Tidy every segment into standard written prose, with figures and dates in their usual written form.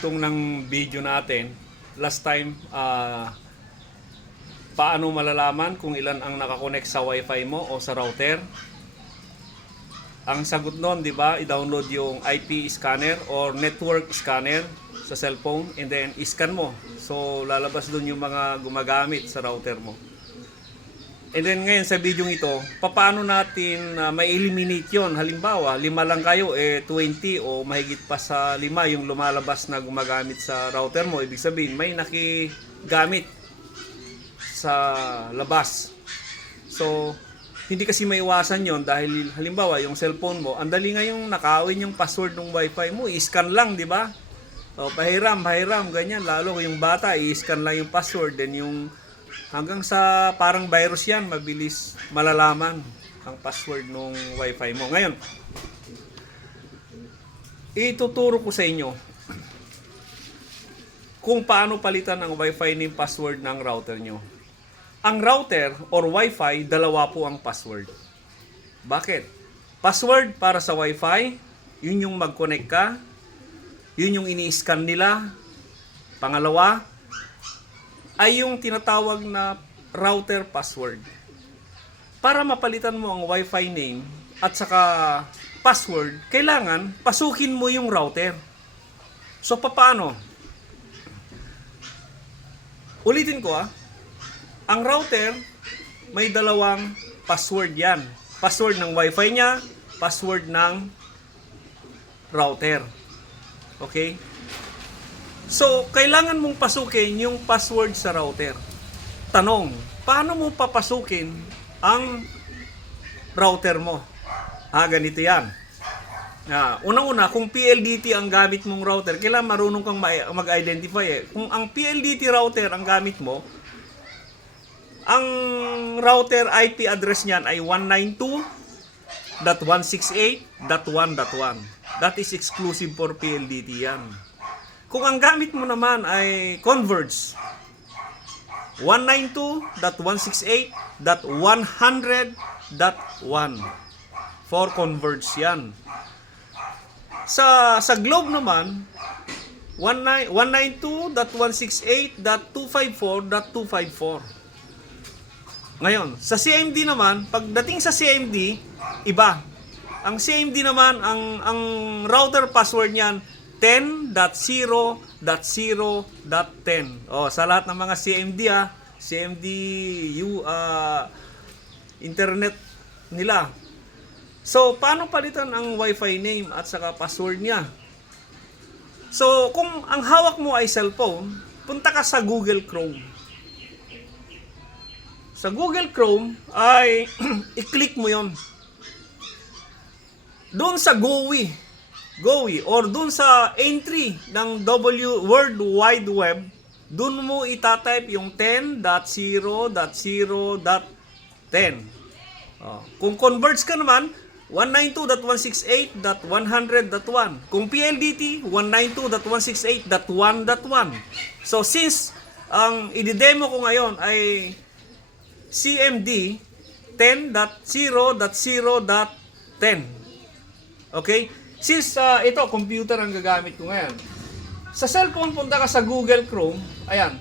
dugtong ng video natin, last time, paano malalaman kung ilan ang nakakonect sa wifi mo o sa router? Ang sagot nun, di ba, i-download yung IP scanner or network scanner sa cellphone and then i-scan mo. So, lalabas dun yung mga gumagamit sa router mo. And then ngayon sa video ito, paano natin may eliminate yon? Halimbawa, 5 lang kayo, 20 o mahigit pa sa 5 yung lumalabas na gumagamit sa router mo. Ibig sabihin, may nakigamit sa labas. So, hindi kasi maiwasan yon dahil halimbawa, yung cellphone mo, ang dali ngayong nakawin yung password ng wifi mo, i-scan lang, di ba? O, pahiram, ganyan. Lalo yung bata, i-scan lang yung password, then yung hanggang sa parang virus yan, mabilis malalaman ang password ng wifi mo. Ngayon, ituturo ko sa inyo kung paano palitan ang wifi name password ng router nyo. Ang router or wifi, dalawa po ang password. Bakit? Password para sa wifi, yun yung mag-connect ka, yun yung ini-scan nila. Pangalawa, ay yung tinatawag na router password. Para mapalitan mo ang wifi name at saka password, kailangan pasukin mo yung router. So, paano? Ulitin ko ang router, may dalawang password yan. Password ng wifi niya, password ng router. Okay? So, kailangan mong pasukin yung password sa router. Tanong, paano mo papasukin ang router mo? Ganito yan. Unang-una, kung PLDT ang gamit mong router, kailangan marunong kang mag-identify. Kung ang PLDT router ang gamit mo, ang router IP address niyan ay 192.168.1.1. That is exclusive for PLDT yan. Kung ang gamit mo naman ay Converge 192.168.100.1 for Converge yan. Sa Globe naman 192.168.254.254. Ngayon, sa CMD naman, pagdating sa CMD, iba. Ang CMD naman, ang router password niyan 10.0.0.10. Sa lahat ng mga CMD CMD internet nila. So, paano palitan ang wifi name at saka password niya? So, kung ang hawak mo ay cellphone, punta ka sa Google Chrome. Sa Google Chrome ay i-click mo 'yon. Doon sa GUI or doon sa entry ng World Wide Web, doon mo itatype yung 10.0.0.10. Kung converts ka naman, 192.168.100.1. Kung PLDT, 192.168.1.1. So, since ang i-demo ko ngayon ay CMD 10.0.0.10. Okay? Since ito, computer ang gagamit ko ngayon. Sa cellphone, punta ka sa Google Chrome. Ayan.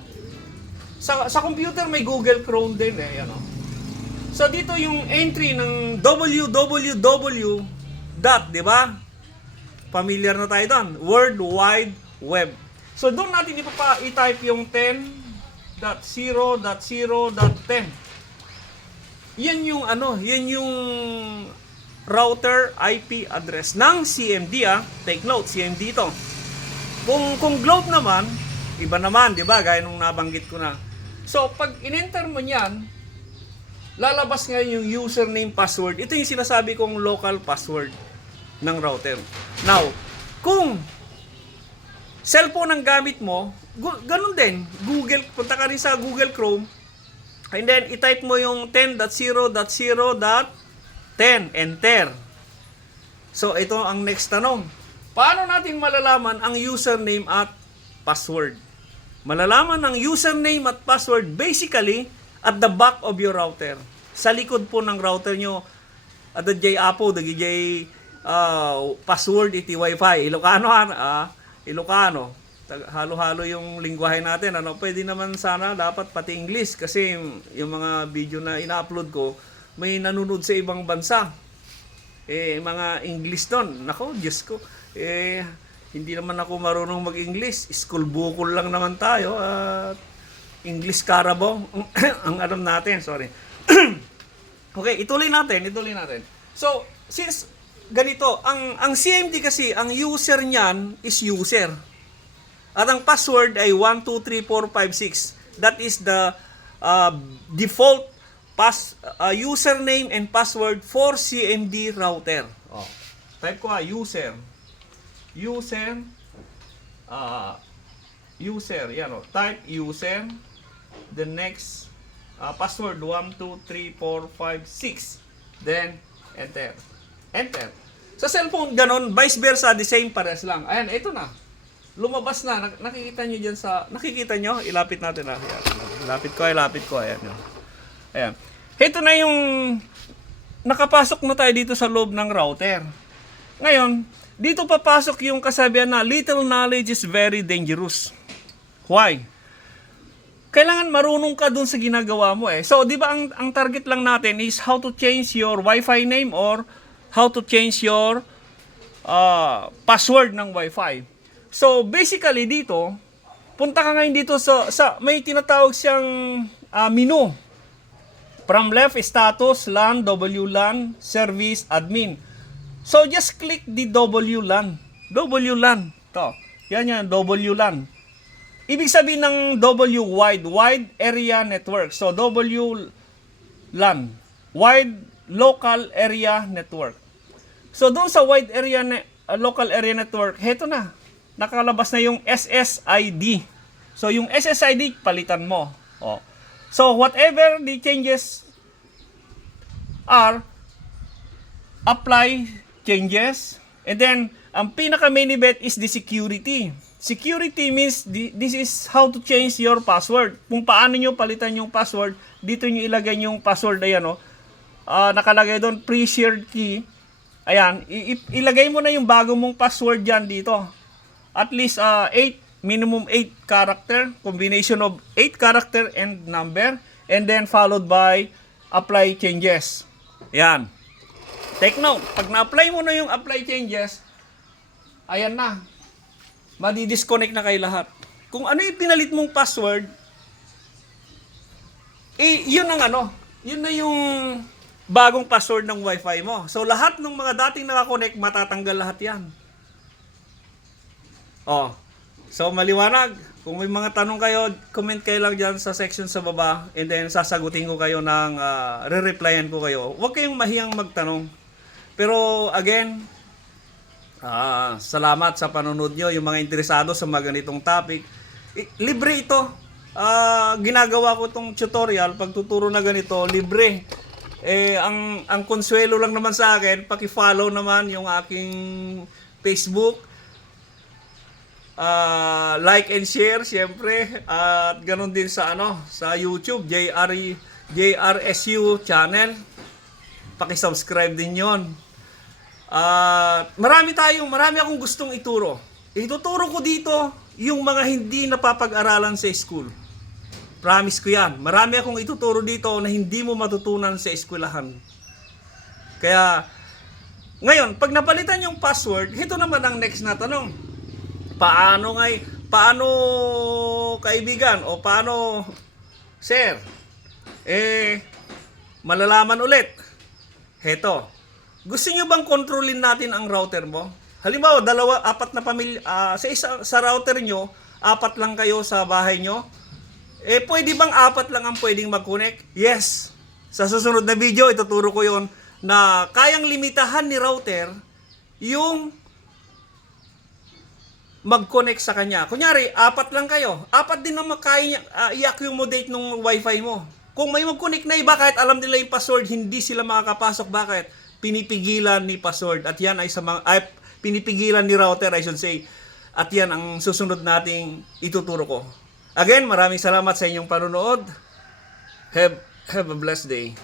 Sa computer, may Google Chrome din. Ayan, So, dito yung entry ng www. Di ba? Familiar na tayo doon. World Wide Web. So, doon natin i-type yung 10.0.0.10. Yan yung router IP address ng CMD. Take note, CMD ito. Kung Globe naman, iba naman, di ba? Gaya nung nabanggit ko na. So, pag in-enter mo niyan, lalabas ngayon yung username, password. Ito yung sinasabi kong local password ng router. Now, kung cellphone ang gamit mo, ganun din. Punta ka rin sa Google Chrome, and then i-type mo yung 10.0.0.10. Enter. So, ito ang next tanong. Paano natin malalaman ang username at password? Malalaman ang username at password basically at the back of your router. Sa likod po ng router nyo, at the J-Apo, the J password iti Wi-Fi. Ilocano. Halo-halo yung lingwahe natin. Ano, pwede naman sana dapat pati English kasi yung mga video na ina-upload ko may nanonood sa ibang bansa. Mga English doon. Nako, Diyos ko. Hindi naman ako marunong mag-English. School bukol lang naman tayo. English Carabao. Ang alam natin, sorry. Okay, ituloy natin. So, since ganito, ang CMD kasi, ang user niyan is user. At ang password ay 123456. That is the default username and password for CMD router. Type ko user, yan o. Type user, the next password 123456. Then enter. Sa cellphone ganon, vice versa, the same, pares lang. Ayan, ito na. Lumabas na. Nakikita nyo dyan sa... Nakikita nyo? Ilapit natin na. Ayan. Ilapit ko. Ayan. Ayan. Ito na yung... Nakapasok na tayo dito sa loob ng router. Ngayon, dito papasok yung kasabihan na little knowledge is very dangerous. Why? Kailangan marunong ka dun sa ginagawa mo eh. So, di ba ang target lang natin is how to change your Wi-Fi name or how to change your password ng Wi-Fi. So, basically dito, punta ka ngayon dito sa may tinatawag siyang menu. From left, status, LAN, WLAN, service, admin. So, just click the WLAN. WLAN. To. Yan, WLAN. Ibig sabihin ng wide area network. So, WLAN. Wide local area network. So, doon sa wide area local area network, heto na. Nakalabas na yung SSID. So, yung SSID, palitan mo. So, whatever the changes are, apply changes. And then, ang pinaka-main event is the security. Security means this is how to change your password. Kung paano nyo palitan yung password, dito nyo ilagay yung password. Ayan, nakalagay doon, pre-shared key. Ayan, ilagay mo na yung bago mong password dyan dito. At least minimum 8 character, combination of 8 character and number, and then followed by apply changes. Yan. Take note, pag na-apply mo na yung apply changes, ayan na. Madi-disconnect na kayo lahat. Kung ano yung pinalit mong password, yun na yung bagong password ng Wi-Fi mo. So, lahat ng mga dating nakakonect, matatanggal lahat yan. So maliwanag. Kung may mga tanong kayo, comment kayo lang dyan sa section sa baba, and then sasagutin ko kayo ng re-replyan ko kayo. Huwag kayong mahiyang magtanong. Pero again, salamat sa panonood nyo. Yung mga interesado sa mga ganitong topic, libre ito. Ginagawa ko itong tutorial, pagtuturo na ganito, libre. Ang konsuelo lang naman sa akin, paki-follow naman yung aking Facebook, like and share siyempre, at ganun din sa sa YouTube, JRSU channel, paki-subscribe din yon. Marami akong gustong ituro. Ituturo ko dito yung mga hindi napapag-aralan sa school. Promise ko yan. Marami akong ituturo dito na hindi mo matutunan sa eskwelahan. Kaya ngayon, pag napalitan yung password, ito naman ang next na tanong. Paano kaibigan, o paano sir, malalaman ulit? Heto, gusto nyo bang kontrolin natin ang router mo? Halimbawa, 4 na pamilya, sa router nyo, 4 lang kayo sa bahay nyo. Pwede bang 4 lang ang pwedeng mag-connect? Yes. Sa susunod na video, ituturo ko yon na kayang limitahan ni router yung mag-connect sa kanya. Kunyari, 4 lang kayo. 4 din ang makaya i-accommodate ng wifi mo. Kung may mag-connect na iba, kahit alam nila yung password, hindi sila makakapasok. Bakit? Pinipigilan ni password. At yan ay pinipigilan ni router, I should say. At yan ang susunod nating ituturo ko. Again, maraming salamat sa inyong panonood. Have a blessed day.